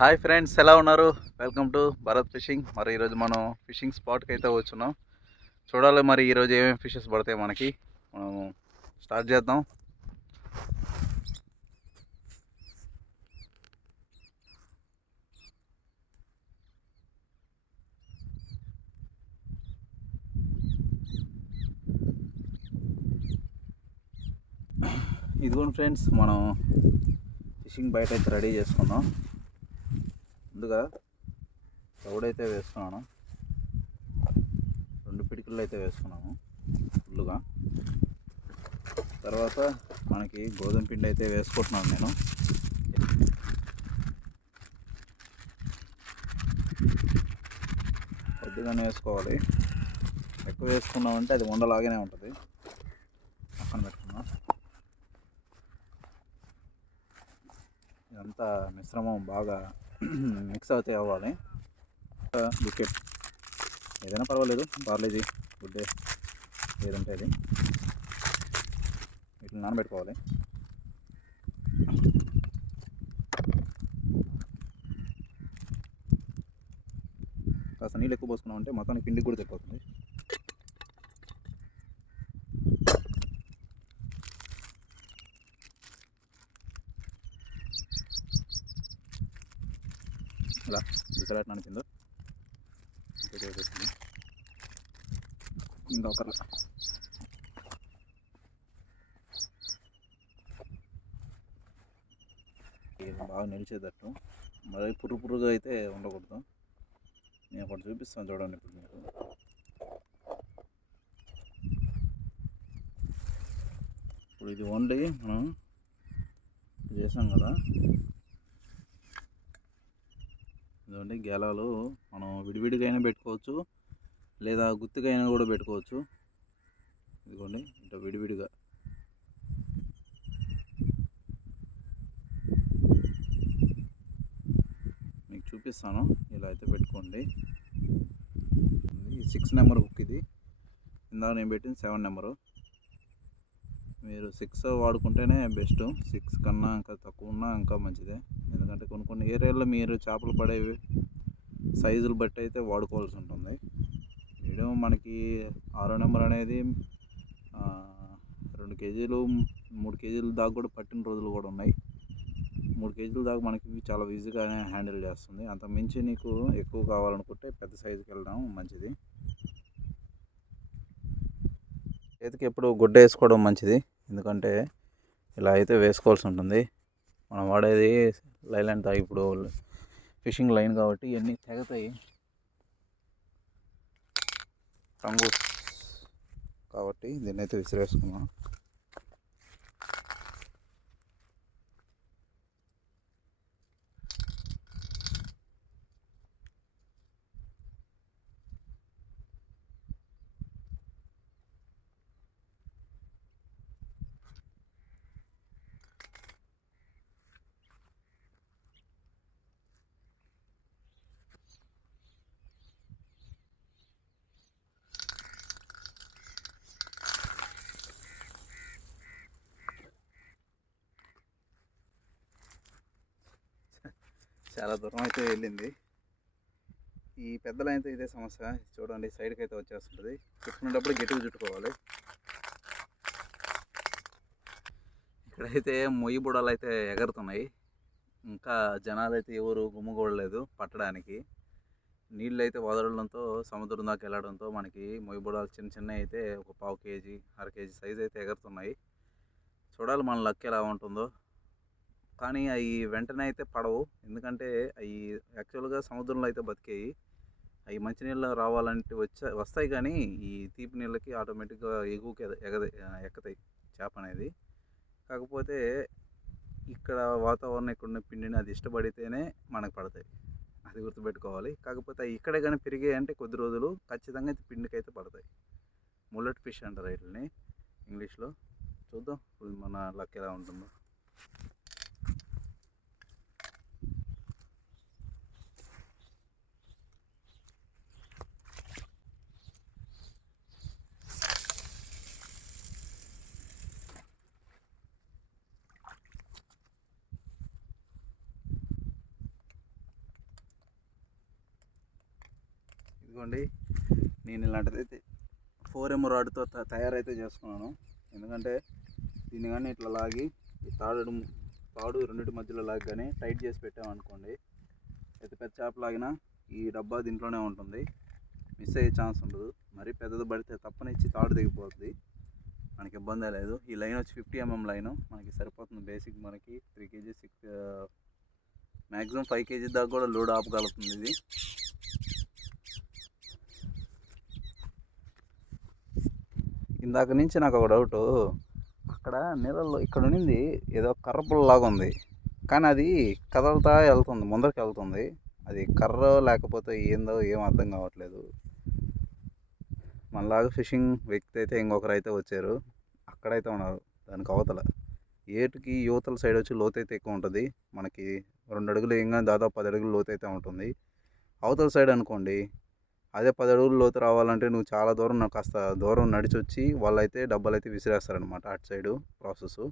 Hi friends, ఎలా ఉన్నారు? Welcome to Bharat fishing. మరి ఈరోజు మనం ఫిషింగ్ స్పాట్కి అయితే వచ్చున్నాం. చూడాలి మరి ఈరోజు ఏమేమి ఫిషెస్ పడతాయి మనకి. మనం స్టార్ట్ చేద్దాం. ఇదిగోండి ఫ్రెండ్స్, మనం ఫిషింగ్ బయట అయితే రెడీ చేసుకున్నాం. ముందుగా తౌడైతే వేస్తున్నాను. 2 పిడికిళ్ళు అయితే వేసుకున్నాము ఫుల్లుగా. తర్వాత మనకి గోధుమ పిండి అయితే వేసుకుంటున్నాను నేను. కొద్దిగానే వేసుకోవాలి. ఎక్కువ వేసుకున్నామంటే అది ఉండలాగానే ఉంటుంది. పక్కన పెట్టుకున్నాం. ఇదంతా మిశ్రమం బాగా మిక్స్ అవుతాయి అవ్వాలి. బిస్కెట్ ఏదైనా పర్వాలేదు, పార్లేజీ, గుడ్ డే ఏదంటే అది. వీటిని నానబెట్టుకోవాలి. కాస్త నీళ్ళు ఎక్కువ పోసుకున్నామంటే మొత్తానికి పిండి కూడా సరిపోతుంది. ఇలా విసరాట్ నానిపిందో ఇంకా ఒకరు బాగా నిలిచేటట్టు, మరి పురుగుగా అయితే ఉండకూడదు. నేను ఒకటి చూపిస్తాను చూడండి. ఇప్పుడు మీకు ఇప్పుడు ఇది ఓన్లీ మనం చేసాం కదా, ఇదండి గేలాలు. మనం విడివిడిగా అయినా పెట్టుకోవచ్చు, లేదా గుత్తిగా అయినా కూడా పెట్టుకోవచ్చు. ఇదిగోండి ఇట్లా విడివిడిగా. మీకు చూపిస్తాను, ఇలా అయితే పెట్టుకోండి. 6 నెంబర్ బుక్ ఇది. ఇందాక నేను పెట్టింది 7 నెంబరు. మీరు 6 వాడుకుంటేనే బెస్ట్. 6 కన్నా ఇంకా తక్కువ ఉన్నా ఇంకా మంచిదే. ఎందుకంటే కొన్ని ఏరియాల్లో మీరు చేపలు పడే సైజులు బట్టి అయితే వాడుకోవాల్సి ఉంటుంది. మీడియం మనకి 6 నెంబర్ అనేది 2 కేజీలు 3 కేజీల దాకా కూడా పట్టిన రోజులు కూడా ఉన్నాయి. 3 కేజీల దాకా మనకి చాలా ఈజీగానే హ్యాండిల్ చేస్తుంది. అంత మించి నీకు ఎక్కువ కావాలనుకుంటే పెద్ద సైజుకి వెళ్ళడం మంచిది. చేతికి ఎప్పుడు గుడ్డ వేసుకోవడం మంచిది, ఎందుకంటే ఇలా అయితే వేసుకోవాల్సి ఉంటుంది. మనం వాడేది లైలాండ్ ఇప్పుడు ఫిషింగ్ లైన్ కాబట్టి ఇవన్నీ తెగతాయి. రంగు కాబట్టి దీన్ని అయితే విసిరేసుకున్నాం. చాలా దూరం అయితే వెళ్ళింది. ఈ పెద్ద లైన్తో ఇదే సమస్య. చూడండి, సైడ్కి అయితే వచ్చేస్తుంది. చుట్టుకునేటప్పుడు గట్టిగా చుట్టుకోవాలి. ఇక్కడైతే మొయ్యి బుడలు అయితే ఎగరుతున్నాయి. ఇంకా జనాలు అయితే ఎవరు గుమ్మగూడలేదు పట్టడానికి. నీళ్ళు అయితే వదలడంతో, సముద్రం దాకా వెళ్ళడంతో మనకి మొయ్యి బుడలు చిన్న చిన్న అయితే ఒక 1/2 కేజీ 1/2 కేజీ సైజు అయితే ఎగురుతున్నాయి. చూడాలి మన లక్ ఎలా ఉంటుందో. కానీ అవి వెంటనే అయితే పడవు, ఎందుకంటే అవి యాక్చువల్గా సముద్రంలో అయితే బతికాయి. అవి మంచినీళ్ళు రావాలంటే వస్తాయి, కానీ ఈ తీపి నీళ్ళకి ఆటోమేటిక్గా ఎగువకి ఎక్కుతాయి చేప అనేది. కాకపోతే ఇక్కడ వాతావరణం ఇక్కడ ఉన్న పిండిని అది ఇష్టపడితేనే మనకు పడతాయి, అది గుర్తుపెట్టుకోవాలి. కాకపోతే అవి ఇక్కడే కానీ పెరిగాయి అంటే కొద్ది రోజులు ఖచ్చితంగా పిండికి అయితే పడతాయి. ముల్లెట్ ఫిష్ అంటారు వీటిని ఇంగ్లీష్లో. చూద్దాం మన లక్ ఎలా ఉంటుందో. ఇదిగోండి, నేను ఇలాంటిదైతే 4M రాడ్తో తయారైతే చేసుకున్నాను. ఎందుకంటే దీన్ని కానీ ఇట్లా లాగి ఈ తాడు రెండింటి మధ్యలో లాగి కానీ టైట్ చేసి పెట్టామనుకోండి, అయితే పెద్ద చేప లాగినా ఈ డబ్బా దీంట్లోనే ఉంటుంది, మిస్ అయ్యే ఛాన్స్ ఉండదు. మరీ పెద్దది పడితే తప్పనిచ్చి తాడు దిగిపోతుంది, మనకి ఇబ్బందే లేదు. ఈ లైన్ వచ్చి 50mm లైన్ మనకి సరిపోతుంది. బేసిక్ మనకి 3 kg 6 మ్యాక్సిమం 5 kg దాకా కూడా లోడ్ ఆపగలుగుతుంది ఇది. ఇందాక నుంచి నాకు ఒక డౌట్, అక్కడ నీళ్ళల్లో ఇక్కడ ఉండింది ఏదో కర్రపుల్లలాగా ఉంది, కానీ అది కదలుతా వెళ్తుంది, ముందరికి వెళ్తుంది. అది కర్ర లేకపోతే ఏందో ఏం అర్థం కావట్లేదు. మనలాగా ఫిషింగ్ వ్యక్తి అయితే ఇంకొకరు అయితే వచ్చారు, అక్కడైతే ఉన్నారు దానికి అవతల. ఏటుకి యువతల సైడ్ వచ్చి లోతైతే ఎక్కువ ఉంటుంది, మనకి 2 అడుగులు ఏం కానీ దాదాపు 10 అడుగులు లోతైతే ఉంటుంది. అవతల సైడ్ అనుకోండి, అదే 10 అడుగులు లోతు రావాలంటే నువ్వు చాలా దూరం, నాకు కాస్త దూరం నడిచి వచ్చి వాళ్ళైతే డబ్బాలు అయితే విసిరేస్తారనమాట. అటు సైడు ప్రాసెస్,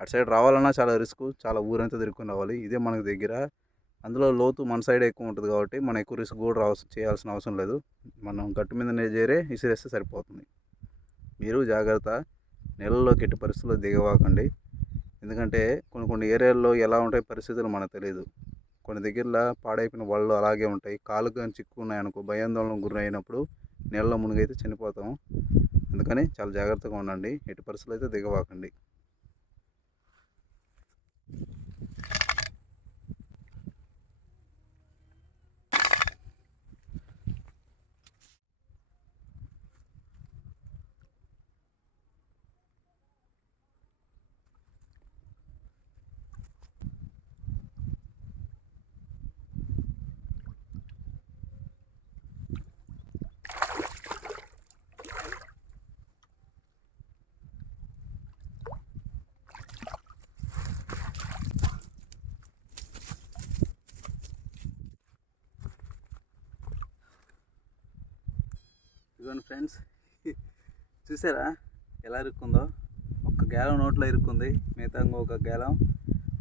అటు సైడ్ రావాలన్నా చాలా రిస్క్, చాలా ఊరంతా తిరుక్కుని రావాలి. ఇదే మనకు దగ్గర, అందులో లోతు మన సైడ్ ఎక్కువ ఉంటుంది కాబట్టి మనం ఎక్కువ రిస్క్ కూడా చేయాల్సిన అవసరం లేదు. మనం గట్టు మీద చేరే విసిరేస్తే సరిపోతుంది. మీరు జాగ్రత్త, నీళ్ళలోకి ఎట్టి పరిస్థితుల్లో దిగవాకండి. ఎందుకంటే కొన్ని ఏరియాల్లో ఎలా ఉంటాయి పరిస్థితులు మనకు తెలియదు. కొన్ని దగ్గరలో పాడైపోయిన వలలు అలాగే ఉంటాయి, కాలు కానీ చిక్కున్నాయనుకో భయాందోళన గురైనప్పుడు నీళ్ళలో మునిగైతే చనిపోతాం. అందుకని చాలా జాగ్రత్తగా ఉండండి, ఎట్టి పరిస్థితులు అయితే దిగవాకండి. ఇదిగోండి ఫ్రెండ్స్, చూసారా ఎలా ఇరుక్కుందో? ఒక్క గేలం నోట్లో ఇరుక్కుంది, మిగతా ఇంకొక గేలం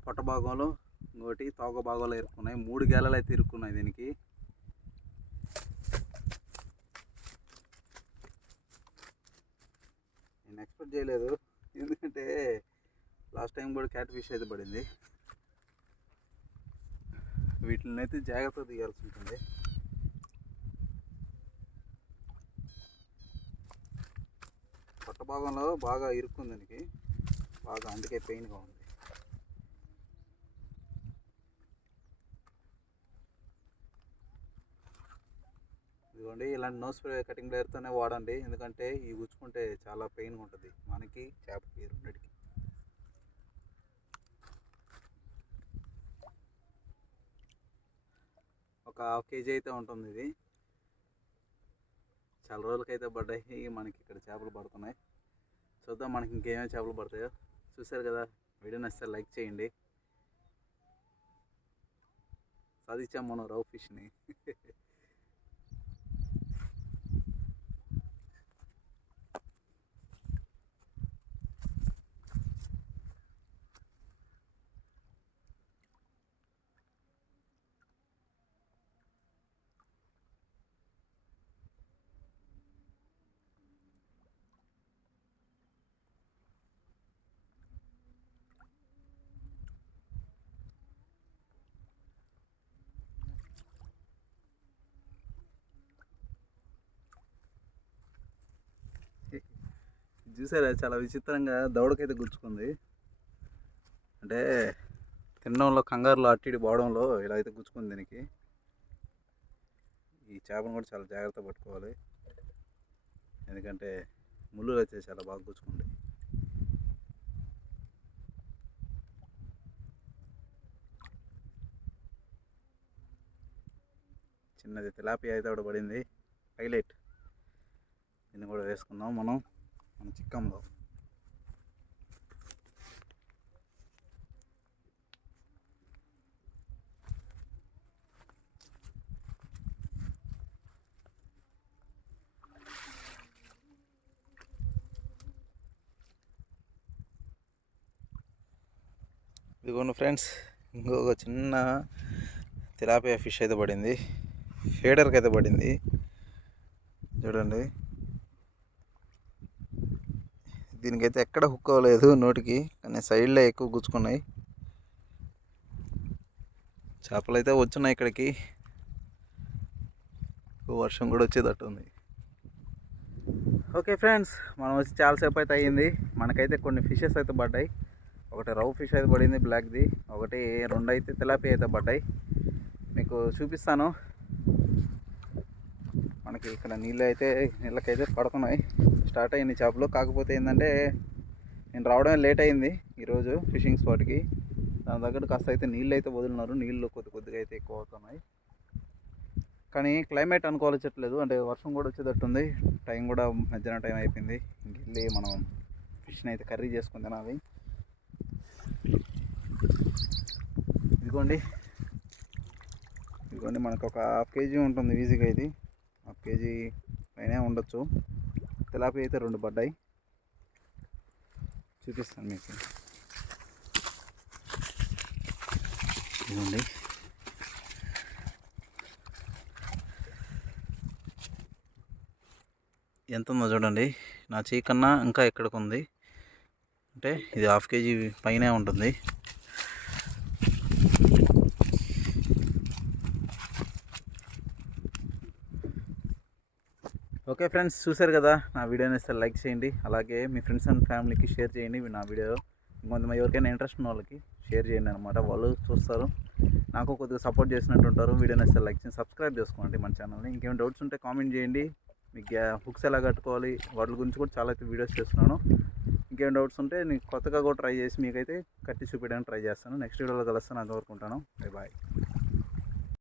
పొట్ట భాగంలో, ఇంకోటి తోక భాగంలో ఇరుక్కున్నాయి. 3 గేలాలు అయితే ఇరుక్కున్నాయి దీనికి. నేను ఎక్స్పెక్ట్ చేయలేదు, ఎందుకంటే లాస్ట్ టైం కూడా క్యాట్ ఫిష్ అయితే పడింది. వీటిని అయితే జాగ్రత్తగా తీయాల్సి ఉంటుంది. పొట్ట భాగంలో బాగా ఇరుక్కుంది దీనికి, బాగా, అందుకే పెయిన్గా ఉంది. ఇదిగోండి, ఇలాంటి నోస్ స్ప్రే కటింగ్ బ్లేడ్తోనే వాడండి, ఎందుకంటే ఇవి గుచ్చుకుంటే చాలా పెయిన్గా ఉంటుంది మనకి, చేపకి, రెండింటికి. ఒక 1/2 kg అయితే ఉంటుంది ఇది. చాలా రోజులకైతే పడ్డాయి మనకి ఇక్కడ చేపలు పడుతున్నాయి. చూద్దాం మనకి ఇంకేమేమి చేపలు పడతాయో. చూసారు కదా, వీడియో నచ్చితే లైక్ చేయండి. సాధించాం మనం రౌ ఫిష్ని. చూసారా, చాలా విచిత్రంగా దవడకైతే గుచ్చుకుంది. అంటే తినడంలో కంగారులో అట్టిడి పోవడంలో ఇలా అయితే గుచ్చుకుంది దీనికి. ఈ చేపను కూడా చాలా జాగ్రత్త పట్టుకోవాలి, ఎందుకంటే ముళ్ళు అయితే చాలా బాగా గుచ్చుకుంది. చిన్నది తిలాపియా అయితే కూడా పడింది, హైలైట్. దీన్ని కూడా వేసుకుందాం మన చిక్కంలో. ఇదిగోండి ఫ్రెండ్స్, ఇంకొక చిన్న తిలాపియా ఫిష్ అయితే పడింది, ఫీడర్కి అయితే పడింది. చూడండి, దీనికైతే ఎక్కడ హుక్ అవ్వలేదు నోటికి, కానీ సైడ్లో ఎక్కువ గుచ్చుకున్నాయి. చేపలు అయితే వచ్చున్నాయి ఇక్కడికి. వర్షం కూడా వచ్చేటట్టు ఉంది. ఓకే ఫ్రెండ్స్, మనం వచ్చి చాలాసేపు అయితే అయ్యింది. మనకైతే కొన్ని ఫిషెస్ అయితే పడ్డాయి. ఒకటి రౌ ఫిష్ అయితే పడింది బ్లాక్ది, ఒకటి 2 అయితే తెలాపియా అయితే పడ్డాయి. మీకు చూపిస్తాను. మనకి ఇక్కడ నీళ్ళకైతే పడుతున్నాయి. స్టార్ట్ అయ్యింది చేపలు. కాకపోతే ఏంటంటే నేను రావడమే లేట్ అయింది ఈరోజు ఫిషింగ్ స్పాట్కి. దాని దగ్గర కాస్త అయితే నీళ్ళు అయితే వదిలినారు. నీళ్ళు కొద్దిగా అయితే ఎక్కువ అవుతున్నాయి. కానీ క్లైమేట్ అనుకోవచ్చట్లేదు, అంటే వర్షం కూడా వచ్చేటట్టుంది. టైం కూడా మధ్యాహ్నం టైం అయిపోయింది. ఇంకెళ్ళి మనం ఫిష్ని అయితే కర్రీ చేసుకుని తినాలి. ఇదిగోండి మనకు ఒక 1/2 kg ఉంటుంది ఈజీగా. ఇది 1/2 kg పైనే ఉండొచ్చు. తెలాపియా అయితే 2 పడ్డాయి. చూపిస్తాను మీకు. ఇదిగోండి, ఎంత ఉందో చూడండి. నా చేయి కన్నా ఇంకా ఎక్కడికి ఉంది, అంటే ఇది 1/2 kg పైనే ఉంటుంది. ఓకే ఫ్రెండ్స్, చూశారు కదా. నా వీడియోని ఇస్తే లైక్ చేయండి, అలాగే మీ ఫ్రెండ్స్ అండ్ ఫ్యామిలీకి షేర్ చేయండి. నా వీడియో ఇంకొంతమంది ఎవరికైనా ఇంట్రెస్ట్ ఉన్న వాళ్ళకి షేర్ చేయండి అనమాట. వాళ్ళు చూస్తారు, నాకు కొద్దిగా సపోర్ట్ చేసినట్టు ఉంటారు. వీడియోని ఇస్తే లైక్ చేసి సబ్స్క్రైబ్ చేసుకోండి మన ఛానల్ని. ఇంకేమైనా డౌట్స్ ఉంటే కామెంట్ చేయండి. మీకు హుక్స్ ఎలా కట్టుకోవాలి వాటి గురించి కూడా చాలా అయితే వీడియోస్ చేస్తున్నాను. ఇంకేమైనా డౌట్స్ ఉంటే నేను కొత్తగా కూడా ట్రై చేసి మీకైతే కట్టి చూపించడానికి ట్రై చేస్తాను. నెక్స్ట్ వీడియోలో కలుస్తాను. అంతవరకు ఉంటాను. బాయ్.